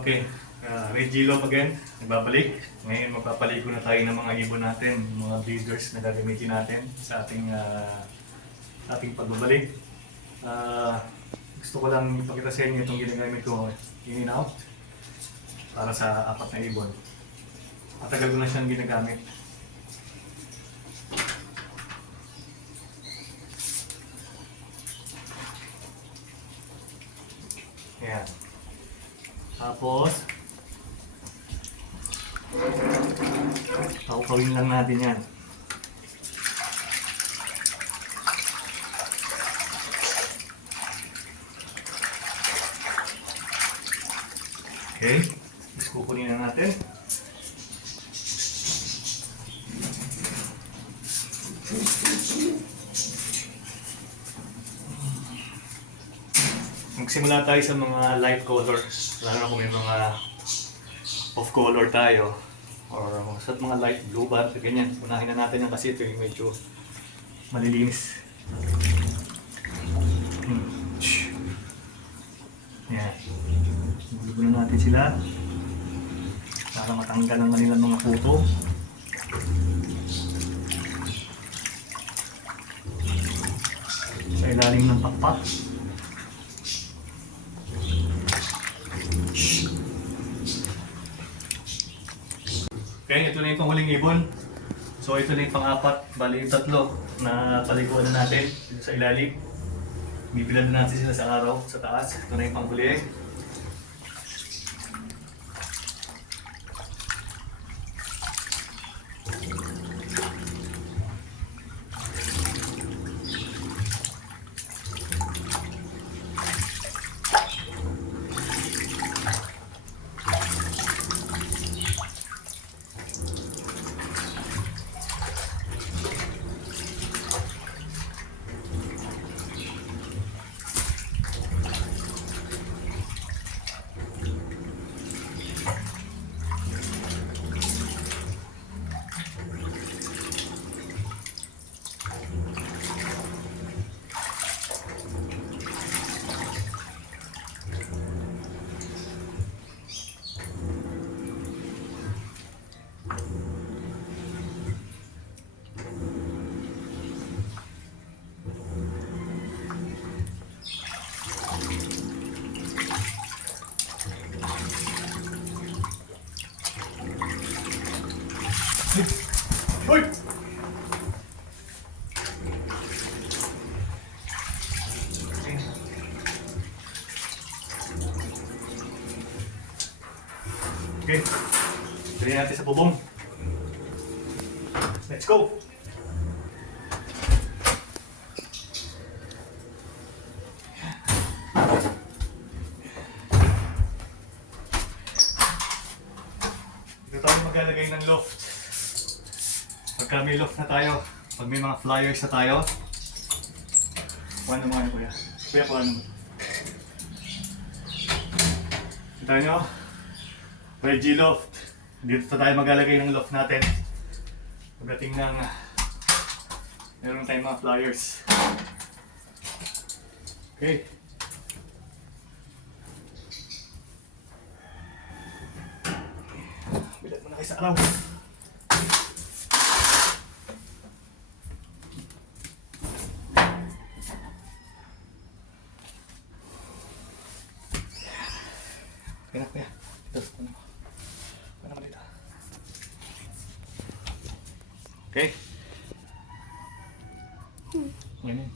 Okay, Regilo again, nagbabalik. Ngayon magpapaligo na tayo ng mga ibon natin, mga breeders na gagamitin natin sa ating pagbabalik. Gusto ko lang ipakita sa inyo itong ginagamit ko in and out para sa 4 na ibon. Matagal ko na siyang ginagamit. Ayan. Tapos, kawin lang natin yan. Okay, tapos kukunin na natin. Magsimula tayo sa mga light colors, lalo na kung may mga off color tayo or sa mga light blue bar, ganyan. Unahin na natin yan kasi ito yung medyo malilinis. Yan. Gulo na natin sila para matanggal ang kanilang mga puto. Sa ilalim ng pakpak. Okay, ito na yung panghuling ibon. So ito na yung pang-4, bali yung 3 na paliguan na natin dito sa ilalim. Bibilan na natin sila sa araw, sa taas. Ito na yung panghuli. Hoy! Okay. Dali natin sa bubong. Let's go! Dito tayo maglalagay ng loft. Pagka may loft na tayo, pag may mga flyers na tayo, kuha naman yan, kuya. Kuya, kuha naman. Kita nyo? Reggie loft. Dito tayo maglalagay ng loft natin. Pagdating ng meron tayong mga flyers. Okay. Bilat mo na kayo sa araw. Kaya, kaya. Dito, ano? Ano ba dito? Okay. Ganyan.